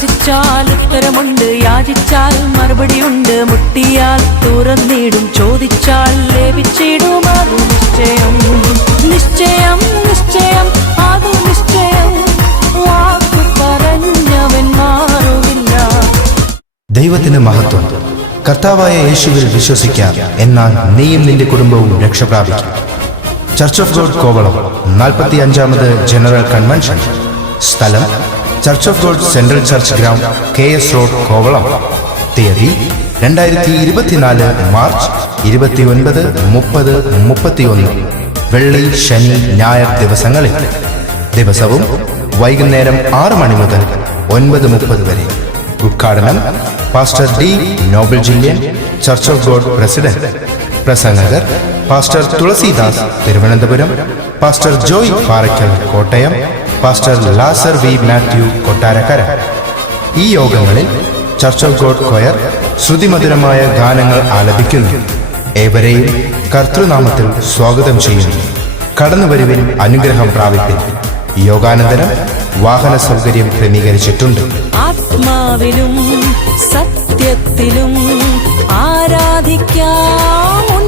പ്രാർത്ഥിച്ചാൽ ഉത്തരമുണ്ട്, യാചിച്ചാൽ മറുപടിയുണ്ട്, മുട്ടിയാൽ തുറന്നിടും, ചോദിച്ചാൽ ലഭിച്ചിടും. അത് നിശ്ചയം, നിശ്ചയം, നിശ്ചയം, അത് നിശ്ചയം. വാക്കു പറഞ്ഞവൻ മാറുമില്ല. ദൈവത്തിന് മഹത്വം. കർത്താവായ യേശുവിൽ വിശ്വസിക്കാം, എന്നാൽ നീയും നിന്റെ കുടുംബവും രക്ഷപ്രാപിക്കും. ചർച്ച് ഓഫ് ഗോഡ് കോവളം 45ാമത് ജനറൽ കൺവെൻഷൻ. സ്ഥലം church of God central church ground, KS road, Kovalam. തീയതി 2024 മാർച്ച് 29, 30, 31. വെള്ളി, ശനി, ഞായർ ദിവസങ്ങളിൽ. ദിവസവും വൈകുന്നേരം 6 മണി മുതൽ 9:30 വരെ. ഉദ്ഘാടനം pastor D. Noble Jillian, church of God president. പ്രസംഗകർ pastor Thulasidas, Thiruvananthapuram, pastor Joy Parakkal, Kottayam, pastor Lazar V. Mathew, Kottarakkara. ഈ യോഗങ്ങളിൽ ചർച്ച് ഓഫ് ഗോഡ് കൊയർ ശ്രുതിമധുരമായ ഗാനങ്ങൾ ആലപിക്കുന്നു. ഏവരെയും കർത്തൃനാമത്തിൽ സ്വാഗതം ചെയ്യുന്നു. കടന്നുവരുവിൻ, അനുഗ്രഹം പ്രാപിപ്പിൻ. യോഗാനന്തരം വാഹന സൗകര്യം ക്രമീകരിച്ചിട്ടുണ്ട്. ആത്മാവിലും സത്യത്തിലും ആരാധിക്കാം.